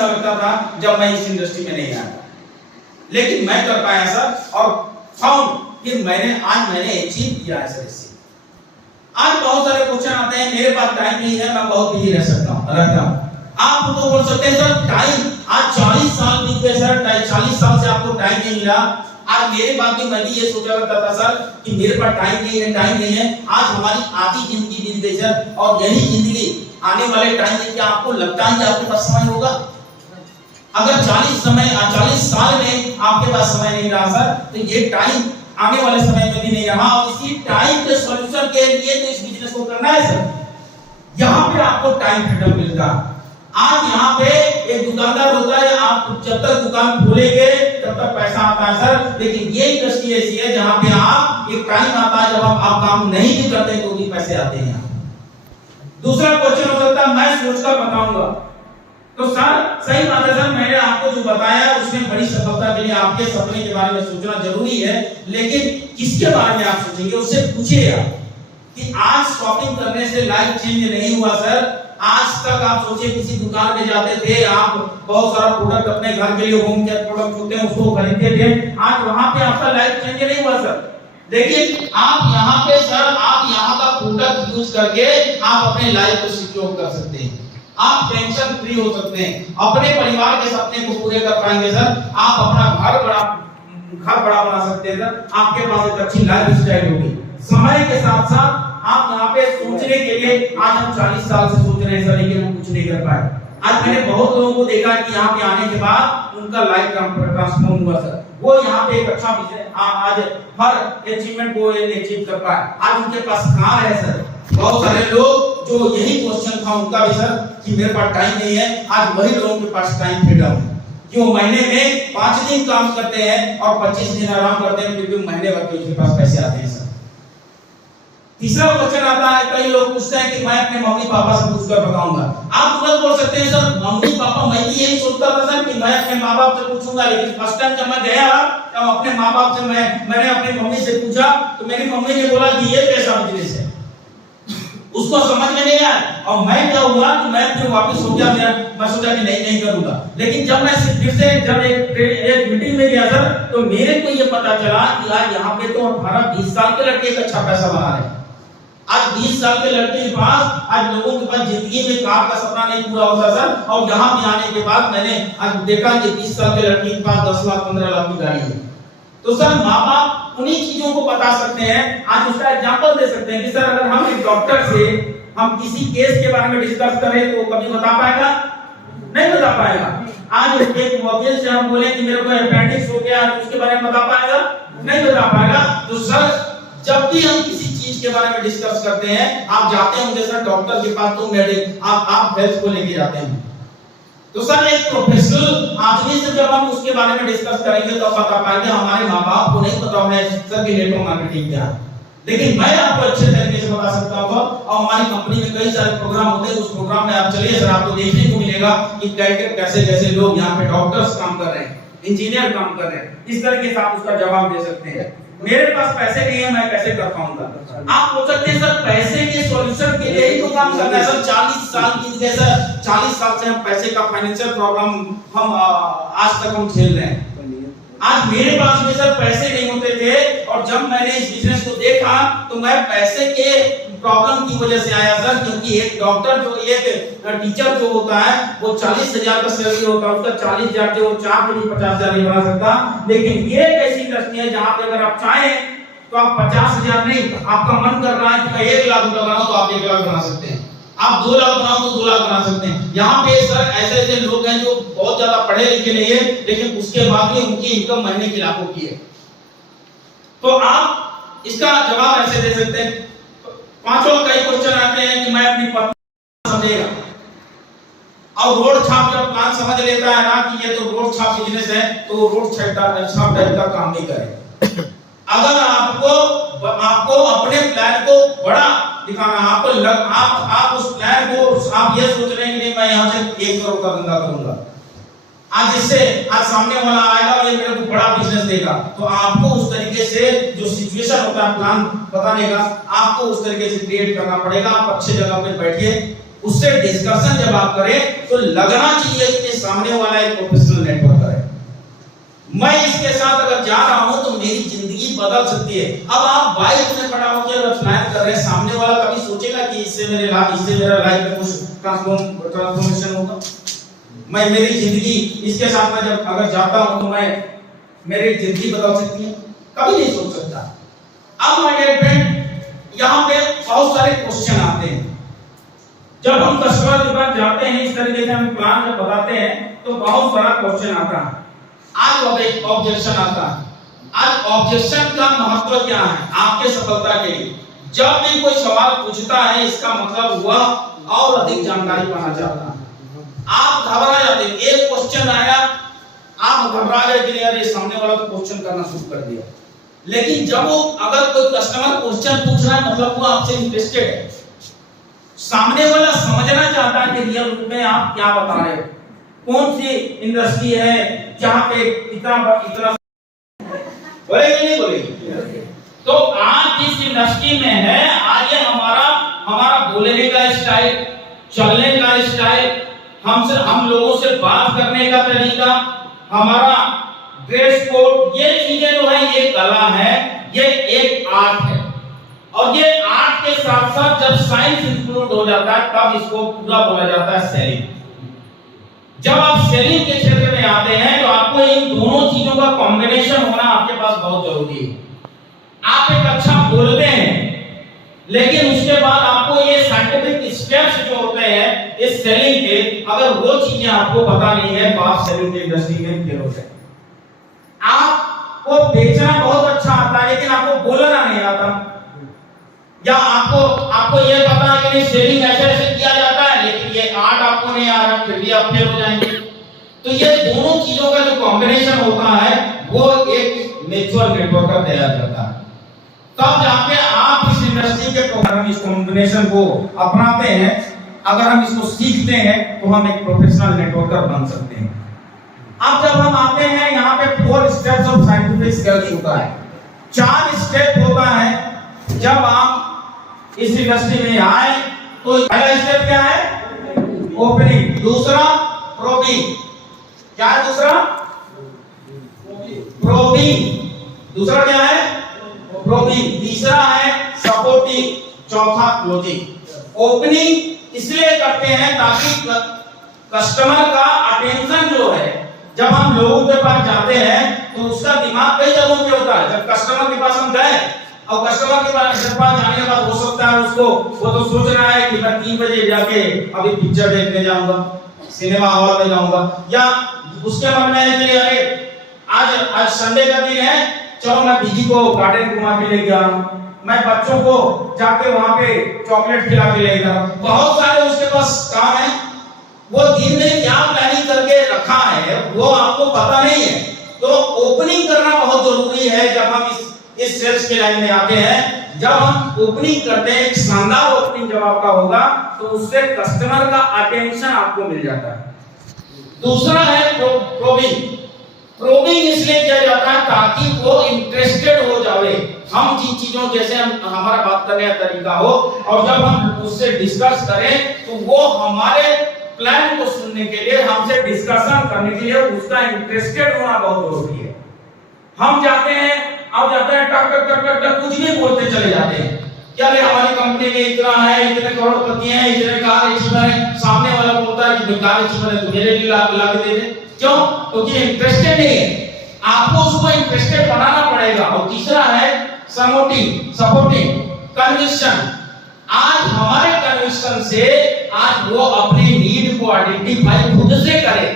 लगता था जब मैं इस इंडस्ट्री में नहीं आया, लेकिन मैं कर पाया सर और फाउंड कि आज मैंने अचीव किया है सर इससे। आज बहुत सारे क्वेश्चन आते हैं, मेरे पास टाइम नहीं है, मैं बहुत बिजी रहता हूँ। आप तो बोल सकते हैं सर टाइम, आज 40 साल बीत गए सर, 40 साल से आपको टाइम नहीं मिला। आज मेरे बात भी मैं भी ये सोचा करता था सर कि मेरे पास टाइम नहीं है। आज हमारी आधी जिंदगी बीत गई सर, और यही जिंदगी आने वाले टाइम में क्या आपको लगता है कि आपके पास समय होगा? अगर 40 साल में आपके पास समय नहीं रहा सर, तो ये टाइम आने वाले समय में भी नहीं रहा। और इसी टाइम के सॉल्यूशन के लिए तो इस बिजनेस को करना है सर। यहाँ पे आपको टाइम फ्रीडम मिलता है। आज यहाँ पे एक दुकानदार होता है, आप जब तक दुकान खोलेंगे तब तक पैसा आता है सर, लेकिन ये इंडस्ट्री ऐसी है जहाँ पे आप एक टाइम आता है जब आप काम नहीं भी करते तो भी पैसे आते हैं। दूसरा क्वेश्चन हो सकता है मैं सोचकर बताऊंगा, तो सर सही बात है सर, मैंने आपको जो बताया उसमें बड़ी सफलता के लिए आपके सपने के बारे में सोचना जरूरी है, लेकिन किसके बारे में आप सोचेंगे उससे पूछिएगा कि आज शॉपिंग करने से लाइफ चेंज नहीं हुआ सर। आज तक आप सोचिए किसी दुकान पे जाते थे, आप बहुत सारा प्रोडक्ट अपने घर के लिए होम केयर प्रोडक्ट होते हैं उसको खरीदते थे, आज वहां पे आपका लाइफ चेंज नहीं हुआ सर। देखिए आप यहाँ पे सर, आप यहाँ का प्रोडक्ट यूज करके आप अपने लाइफ को सिक्योर कर सकते हैं, आप टेंशन फ्री हो सकते हैं, अपने परिवार के सपने को पूरे कर पाएंगे सर। आप अपना घर बड़ा बना सकते हैं सर, आपके पास एक अच्छी लाइफ स्टाइल होगी। समय के साथ साथ आप यहाँ पे सोचने के लिए, आज हम 40 साल से सोच रहे हैं सर, लेकिन हम कुछ नहीं कर पाए। आज मैंने बहुत लोगों को देखा कि यहाँ पे आने के बाद उनका लाइफ ट्रांसफॉर्म हुआ सर, वो यहाँ पे एक अच्छा बिजनेस आज हर अचीवमेंट को अचीव कर पाए। आज उनके पास कार है सर। बहुत सारे लोग जो यही क्वेश्चन था उनका भी सर कि मेरे पास टाइम नहीं है, आज वही लोगों के पास टाइम फ्रीडम है कि वो महीने में 5 दिन काम करते हैं और 25 दिन आराम करते हैं, फिर भी महीने भर के उनके पास पैसे आते हैं सर। तीसरा क्वेश्चन आता है, कई लोग पूछते हैं कि मैं अपने मम्मी पापा से पूछकर बताऊंगा। आप तुरंत बोल सकते हैं सर मम्मी पापा, मैं भी यही सोचता था सर कि मैं अपने माँ बाप से पूछूंगा, लेकिन फर्स्ट टाइम जब मैं गया तब अपने माँ बाप से मैंने अपनी मम्मी से पूछा तो मेरी मम्मी ने बोला कि ये कैसा बिजनेस है, उसको समझ में नहीं आया। और मैं क्या हुआ कि मैं फिर वापस हो गया, मैं सोचा कि नहीं करूंगा। लेकिन जब मैं फिर से जब एक मीटिंग में गया सर, तो मेरे को ये पता चला कि यार यहाँ पे तो 18-20 साल के लड़के एक अच्छा पैसा बना रहे हैं। आज 20 साल के लड़के के पास, आज लोगों के पास जिंदगी में कार का सपना नहीं पूरा होता सर, और यहाँ पे आने के बाद मैंने आज देखा कि 20 साल के लड़के के पास 10 लाख 15 लाख की गाड़ी है। तो सर माँ बाप उन्हीं चीजों को बता सकते हैं। आज उसका एग्जांपल दे सकते हैं कि सर अगर हम एक डॉक्टर से हम किसी केस के बारे में डिस्कस करें तो कभी बता पाएगा? नहीं बता पाएगा। आज एक वकील से हम बोले कि मेरे को अपेंडिक्स हो गया, तो उसके बारे में बता पाएगा? नहीं बता पाएगा। तो सर जब भी हम किसी चीज के बारे में डिस्कस करते हैं, आप जाते होंगे सर डॉक्टर के पास, तो आप हेल्थ को लेके जाते हैं। तो सर एक प्रोफेशनल आदमी से जब हम उसके बारे में डिस्कस करेंगे तो बता पाएंगे। हमारे माँ बाप को नहीं पता है सर कि नेटवर्क मार्केटिंग क्या है, लेकिन मैं आपको अच्छे तरीके से बता सकता हूँ। और हमारी कंपनी में कई सारे प्रोग्राम होते हैं, उस प्रोग्राम में आप चलिए सर, आपको देखने को मिलेगा कि कैसे लोग यहाँ पे डॉक्टर्स काम कर रहे हैं, इंजीनियर काम कर रहे हैं। इस तरीके से आप उसका जवाब दे सकते हैं। मेरे पास पैसे नहीं है, मैं कैसे कर पाऊंगा? आप बोल सकते हैं सर पैसे के सॉल्यूशन के लिए ही तो काम करना है सर। 40 साल बीत गए सर, 40 साल से हम पैसे का फाइनेंशियल प्रॉब्लम हम आज तक हम झेल रहे हैं। आज मेरे पास में सर पैसे नहीं होते थे, और जब मैंने इस बिजनेस को देखा तो मैं पैसे के प्रॉब्लम की वजह से आया सर, क्योंकि एक डॉक्टर जो एक टीचर जो होता है वो 40,000 का सैलरी होता है, उसका 40,000 जो 50,000 नहीं बना सकता। लेकिन ये एक ऐसी इंडस्ट्री है जहाँ पे अगर आप चाहें तो आप 50,000 नहीं, आपका मन कर रहा है कि मैं 1 लाख रुपया बनाऊं तो आप 1 लाख बना सकते हैं, आप 2 लाख बनाओ तो 2 लाख बना सकते हैं। यहाँ पे सर ऐसे लोग हैं जो बहुत ज्यादा पढ़े लिखे नहीं है, लेकिन उसके बाद भी उनकी इनकम महीने की लाखों की है। तो आप इसका जवाब ऐसे दे सकते हैं। पांचों कई क्वेश्चन आते हैं कि मैं अपनी पत्नी समझेगा, और रोड छाप जब प्लान समझ लेता है ना कि ये तो रोड छाप बिजनेस है, तो रोड छाप टाइप का काम नहीं करे। अगर आपको अपने प्लान को बड़ा दिखाना, आप उस प्लान को आप ये सोच रहे हैं कि मैं यहाँ से 1 करोड़ का धंधा करूंगा, आज इससे आज सामने वाला आएगा और ये मेरे को बड़ा बिजनेस देगा, तो आपको उस तरीके से जो सिचुएशन होता है प्लान बताने का, आपको उस तरीके से क्रिएट करना पड़ेगा। आप अच्छे जगह पे बैठिए, उससे डिस्कशन जब आप करें तो लगना चाहिए कि सामने वाला एक प्रोफेशनल नेटवर्कर है, मैं इसके साथ अगर जा रहा हूं तो मेरी जिंदगी बदल सकती है। अब आप बाइक में खड़ा होकर अगर प्लान कर रहे हैं, सामने वाला कभी सोचेगा कि इससे मेरा लाइफ में कुछ ट्रांसफॉर्मेशन होगा? मैं मेरी जिंदगी इसके साथ में जब अगर जाता हूं तो मैं मेरी जिंदगी बदल सकती है? कभी नहीं सोच सकता। अब माय डियर फ्रेंड, यहाँ पे बहुत सारे क्वेश्चन आते हैं जब हम कस्टमर के पास जाते हैं, इस तरीके से हम प्लान जब बताते हैं तो बहुत सारा क्वेश्चन आता है। आज ऑब्जेक्शन आता है। आज ऑब्जेक्शन का महत्व क्या है आपके सफलता के लिए? जब भी कोई सवाल पूछता है इसका मतलब हुआ और अधिक जानकारी पाना चाहता है। आप घबरा जाते हैं, एक क्वेश्चन आया आप घबरा गए कि यार ये सामने वाला तो क्वेश्चन करना शुरू कर दिया। लेकिन जब वो अगर कोई कस्टमर क्वेश्चन पूछ रहा है मतलब वो आपसे इंटरेस्टेड है, सामने वाला समझना चाहता है कि रियल में आप क्या बता रहे हो, कौन सी इंडस्ट्री है जहां पे इतना बोलेगी नहीं बोलेगी। तो आज जिस इंडस्ट्री में है, आज ये हमारा बोलने का स्टाइल, चलने का स्टाइल, हम लोगों से बात करने का तरीका, हमारा ड्रेस कोड, ये चीजें जो है ये कला है, ये एक आर्ट है। और ये आर्ट के साथ साथ जब साइंस इंक्लूड हो जाता है तब इसको पूरा बोला जाता है सेलिंग। जब आप सेलिंग के क्षेत्र में आते हैं तो आपको इन दोनों चीजों का कॉम्बिनेशन होना आपके पास बहुत जरूरी है। आप एक अच्छा बोलते हैं लेकिन उसके बाद आपको ये साइंटिफिक स्टेप्स जो होते हैं इस सेलिंग के, अगर वो चीजें आपको पता नहीं है तो आप सेलिंग की इंडस्ट्री में फेल हो जाएंगे। आपको बेचना बहुत अच्छा आता है लेकिन आपको बोलना नहीं आता, या आपको ये पता है कि सेलिंग ऐसे किया जाता है लेकिन ये आर्ट आपको नहीं आ रहा, फिर भी आप फेल हो जाएंगे। तो ये दोनों चीजों का जो कॉम्बिनेशन होता है वो एक म्यूचुअल नेटवर्कर तैयार करता है। तब जाके आप इस इंडस्ट्री के प्रोग्राम इस कॉम्बिनेशन को अपनाते हैं, अगर हम इसको सीखते हैं तो हम एक प्रोफेशनल नेटवर्कर बन सकते हैं। अब जब हम आते हैं यहाँ पे 4 स्टेप्स ऑफ साइंटिफिक स्किल्स होता है, 4 स्टेप होता है जब आप इस इंडस्ट्री में आए। तो पहला स्टेप क्या है? ओपनिंग। दूसरा प्रोबिंग। क्या है दूसरा? प्रोबिंग। दूसरा क्या है? प्रोबिंग। तीसरा है सपोर्टिंग। चौथा क्लोजिंग। ओपनिंग इसलिए करते हैं ताकि कस्टमर का अटेंशन जो है, जब हम लोगों के पास जाते हैं तो उसका दिमाग कई जगहों पे होता है। जब कस्टमर के पास हम गए और कस्टमर के पास जाने के बाद हो सकता है वो तो सोच रहा है कि मैं 3 बजे जाके अभी पिक्चर देखने जाऊंगा, सिनेमा हॉल में जाऊंगा, या उसके मन में है कि अरे आज संडे का दिन है, चलो मैं बीजी को गार्डन घुमा के लेके आ रहा हूं, मैं बच्चों को जाके वहां पे चॉकलेट खिला के लेके आ रहा हूं। बहुत सारे उसके पास काम है, वो दिन में क्या प्लानिंग करके रखा है वो आपको पता नहीं है। तो ओपनिंग करना बहुत जरूरी है। जब हम इस सेल्स के लाइन में आते हैं, जब हम ओपनिंग करते हैं, एक शानदार ओपनिंग जब आपका होगा तो उससे कस्टमर का अटेंशन आपको मिल जाता है। दूसरा है प्रोबिंग। प्रोबिंग इसलिए किया जाता है ताकि वो इंटरेस्टेड हो जावे हम जिन चीजों, जैसे हमारा बात करने का तरीका हो, और जब हम उससे डिस्कस करें तो वो हमारे प्लान को सुनने के लिए, हमसे डिस्कशन करने के लिए उसका इंटरेस्टेड होना बहुत जरूरी है। हम जाते हैं टक कुछ भी बोलते चले जाते हैं, क्या रे हमारी कंपनी में इतना है, इतने करोड़पति हैं, इतने कार अचीवर है। सामने वाला बोलता है कि कार अचीवर है तो मेरे लिए ला के दे दे। क्यों? क्योंकि इंटरेस्टेड नहीं है। आपको उसको इंटरेस्टेड बनाना पड़ेगा। और तीसरा है सपोर्टिंग कन्विक्शन। आज हमारे कन्विक्शन से आज वो अपनी नीड को आइडेंटिफाई खुद से करे।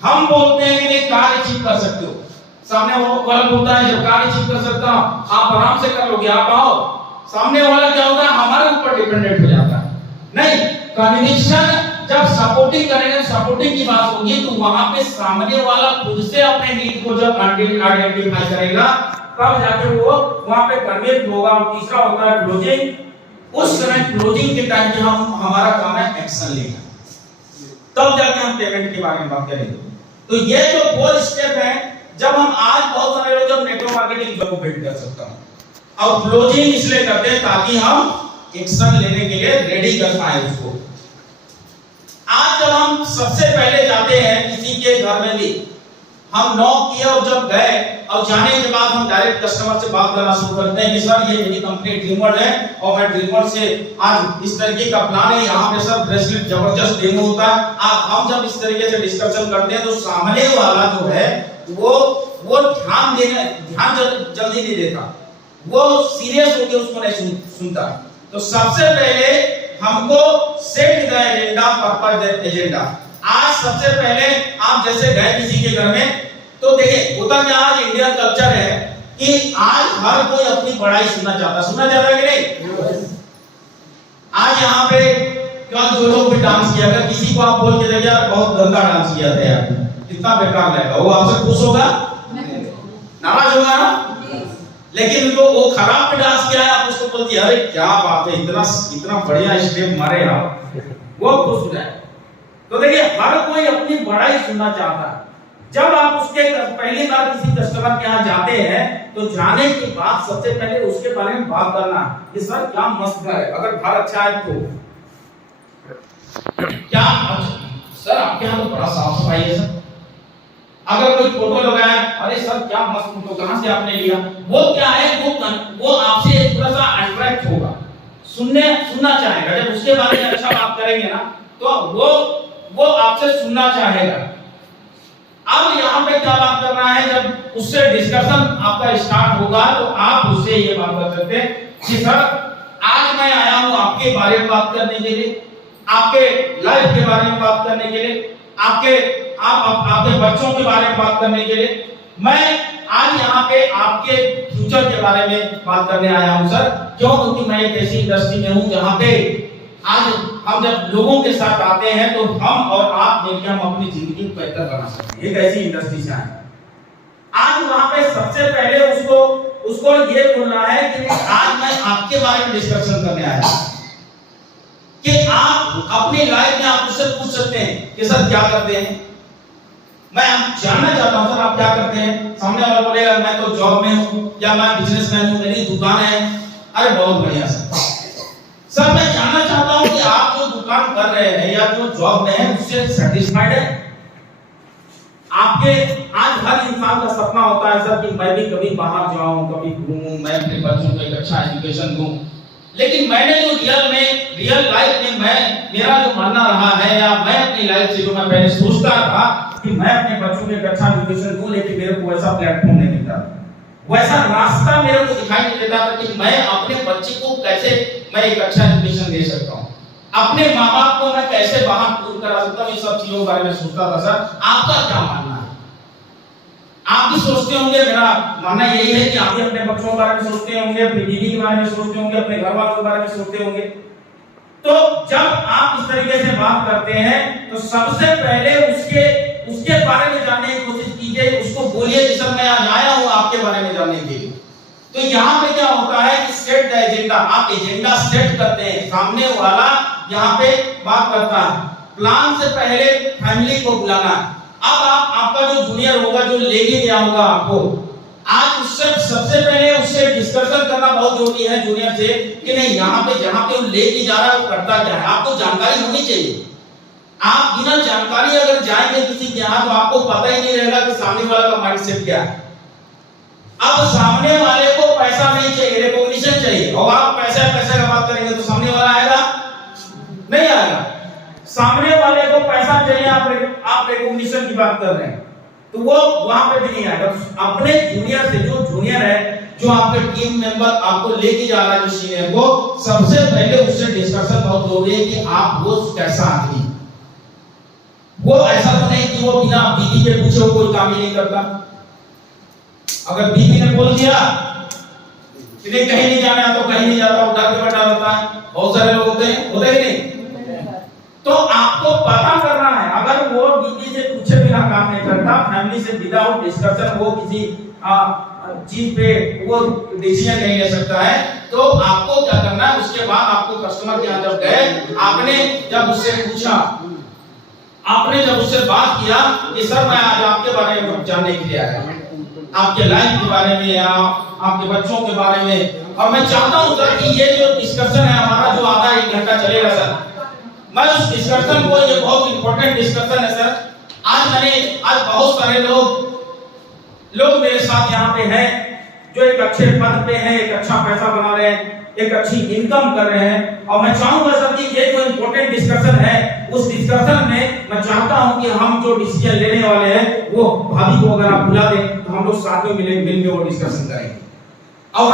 हम बोलते हैं कि कार अचीव कर सकते हो, सामने वाला बोलता है जब कार अचीव कर सकता हूं आप आराम से कर लोगे, आप आओ। सामने वाला क्या होता है, हमारे ऊपर डिपेंडेंट हो जाता है। नहीं, कन्विक्शन जब सपोर्टिंग करेंगे, सपोर्टिंग की बात होगी तो वहां पे सामने वाला खुद से अपने नीड को जब आइडेंटिफाई करेगा तब जाके वो वहां पे कन्विंस होगा। और तीसरा होता है क्लोजिंग। उस समय क्लोजिंग के टाइम पे हमारा काम है एक्शन लेना, तब जाके हम पेमेंट के बारे में बात करेंगे। तो ये जो 4 स्टेप है, जब हम आज बहुत सारे लोग जब नेटवर्क मार्केटिंग जब बिल्ड कर सकता हूं, और क्लोजिंग इसलिए करते हैं ताकि हम एक्शन लेने के लिए रेडी कर पाए उसको। आज जब हम सबसे पहले जाते हैं किसी के घर में भी, हम नॉक किए और जब गए और जाने के बाद हम डायरेक्ट कस्टमर से बात करना शुरू करते हैं कि सर ये मेरी कंपनी ड्रीमवर्ल्ड है और मैं ड्रीमवर्ल्ड से आज इस तरीके का प्लान है, यहाँ पे सर ब्रेसलेट जबरदस्त डेमो होता है। आप हम जब इस तरीके से डिस्कशन करते हैं तो सामने वाला जो है वो ध्यान जल्दी नहीं देता, वो सीरियस होकर उसको नहीं सुनता। तो सबसे पहले हमको set the agenda, purpose agenda. आज सबसे पहले आप जैसे गए किसी के घर में तो देखिए होता क्या, आज इंडियन कल्चर है कि आज हर कोई अपनी बड़ाई सुनना चाहता है कि नहीं। आज यहाँ पे कल जो लोग भी डांस किया, अगर किसी को आप बोल के देखिए यार बहुत गंदा डांस किया था यार, कितना बेकार लगेगा, वो आपसे खुश होगा, नाराज होगा ना। लेकिन जो वो खराब पे डांस किया है आप उसको बोलती है अरे क्या बात है, इतना बढ़िया स्टेप मारे आप, वो खुश हो जाए। तो देखिए हर कोई अपनी बड़ाई सुनना चाहता है। जब आप उसके पहली बार किसी कस्टमर के यहाँ जाते हैं तो जाने के बाद सबसे पहले उसके बारे में बात करना कि सर क्या मस्त घर है, अगर घर अच्छा है तो क्या सर आपके यहाँ तो बड़ा साफ सफाई है सर। अगर कोई फोटो लगाया, अरे सर क्या मस्त फोटो, कहां से आपने लिया, वो क्या है, वो आपसे थोड़ा सा अट्रैक्ट होगा, सुनना चाहेगा। जब उसके बारे में अच्छा बात करेंगे ना तो वो आपसे सुनना चाहेगा। अब यहाँ पे क्या बात करना है, जब उससे डिस्कशन आपका स्टार्ट होगा तो आप उससे ये बात कर सकते हैं कि सर आज मैं आया हूँ आपके बारे में बात करने के लिए, आपके लाइफ के बारे में बात करने के लिए, आपके बच्चों के बारे में बात करने के लिए। मैं आज यहाँ पे आपके फ्यूचर के बारे में बात करने आया हूँ सर। क्यों? क्योंकि मैं एक ऐसी इंडस्ट्री में हूँ जहाँ पे आज हम जब लोगों के साथ आते हैं तो हम और आप मिलकर हम अपनी जिंदगी को बेहतर बना सकते हैं। एक ऐसी इंडस्ट्री से आए आज वहां पे सबसे पहले उसको ये बोलना है कि आज मैं आपके बारे में डिस्कशन करने आया कि आप अपनी लाइफ में आप उससे पूछ सकते हैं कि सर क्या करते हैं, मैं जानना चाहता हूं सर आप क्या करते हैं। सामने वाला बोलेगा मैं तो जॉब में हूं या मैं बिजनेसमैन हूं, मेरी दुकान है। अरे बहुत बढ़िया सर मैं जानना चाहता हूं कि आप जो दुकान कर रहे हैं या जो जॉब में है उससे सेटिस्फाइड है। आपके आज हर इंसान का सपना होता है सर कि मैं भी कभी बाहर जाऊं, कभी घूमूं, मैं अपने बच्चों को एक अच्छा एजुकेशन दूं। लेकिन मैंने जो रियल लाइफ में मेरा जो मानना रहा है या मैं अपनी लाइफ से जो मैं पहले सोचता था कि मैं अपने बच्चों को एक अच्छा एजुकेशन दूं, लेकिन मेरे को वैसा प्लेटफॉर्म नहीं मिलता, वैसा रास्ता मेरे को दिखाई नहीं देता था कि मैं अपने बच्चे को कैसे मैं एक अच्छा एजुकेशन दे सकता हूं, अपने माँ बाप को मैं कैसे बाहर टूर करा सकता हूं। ये सब चीजों के बारे में सोचता था सर। आपका क्या मानना है? आप भी सोचते होंगे, मेरा मानना यही है कि आप भी अपने बच्चों के बारे में सोचते होंगे, अपनी बीवी के बारे में सोचते होंगे, अपने घर वालों के बारे में सोचते होंगे। तो जब आप इस तरीके से बात करते हैं तो सबसे पहले उसके बारे में जानने की कोशिश कीजिए, उसको बोलिए कि सर मैं आज आया हूं आपके बारे में जानने के लिए। तो यहाँ पे क्या होता है कि सेट द एजेंडा, आप एजेंडा सेट करते हैं, सामने वाला यहाँ पे बात करता है। प्लान से पहले फैमिली को बुलाना। अब आपका जो जूनियर होगा जो लेके गया होगा आपको, आज उससे सबसे पहले उससे डिस्कशन करना बहुत जरूरी है जूनियर से कि नहीं यहाँ पे जहाँ पे वो लेके जा रहा है वो करता क्या है, आपको जानकारी होनी चाहिए। आप बिना जानकारी अगर जाएंगे किसी के यहाँ तो आपको पता ही नहीं रहेगा कि सामने वाला का माइंडसेट क्या है। अब सामने वाले को पैसा नहीं चाहिए, रिकॉग्निशन चाहिए, और आप पैसा का बात करेंगे तो सामने वाला आएगा नहीं आएगा। सामने वाले को पैसा चाहिए, आप रिकॉग्निशन की बात कर रहे हैं तो वो वहां पे भी नहीं आएगा। अपने जूनियर से, जो जूनियर है, जो आपके टीम मेंबर आपको लेके जा रहा है, जो सीनियर को, सबसे पहले उससे डिस्कशन बहुत जरूरी है कि आप वो कैसा आदमी, वो ऐसा तो नहीं कि वो बिना बीवी के पूछे कोई काम ही नहीं करता। अगर बीवी ने बोल दिया कि नहीं कहीं नहीं जाना तो कहीं नहीं जाता, वो डर के बैठा रहता है। बहुत सारे लोग होते ही नहीं। तो आपको पता करना है, अगर वो बीवी से पूछे बिना काम नहीं करता, फैमिली से विदाउट डिस्कशन वो किसी चीज पे वो डिसीजन नहीं ले सकता है, तो आपको क्या करना है, उसके बाद आपको कस्टमर के यहाँ जब गए, आपने जब उससे पूछा, आपने जब उससे बात किया कि सर मैं आज आपके बारे में जानने के लिए आया, आपके लाइफ के बारे में या आपके बच्चों के बारे में, और मैं चाहता हूं सर कि ये जो डिस्कशन है हमारा जो आधा एक घंटा चलेगा सर, मैं उस डिस्कशन को, ये बहुत इंपॉर्टेंट डिस्कशन है सर। आज बहुत सारे लोग मेरे साथ यहाँ पे हैं जो एक अच्छे पद पे हैं, एक अच्छा पैसा बना रहे हैं, एक अच्छी इनकम कर रहे हैं। और मैं चाहूंगा सर कि ये जो इंपॉर्टेंट डिस्कशन है, उस डिस्कशन में मैं चाहता हूं कि हम जो डिसीजन लेने वाले हैं वो भाभी को अगर आप बुला दें तो हम लोग साथ में मिल के वो डिस्कशन करेंगे। और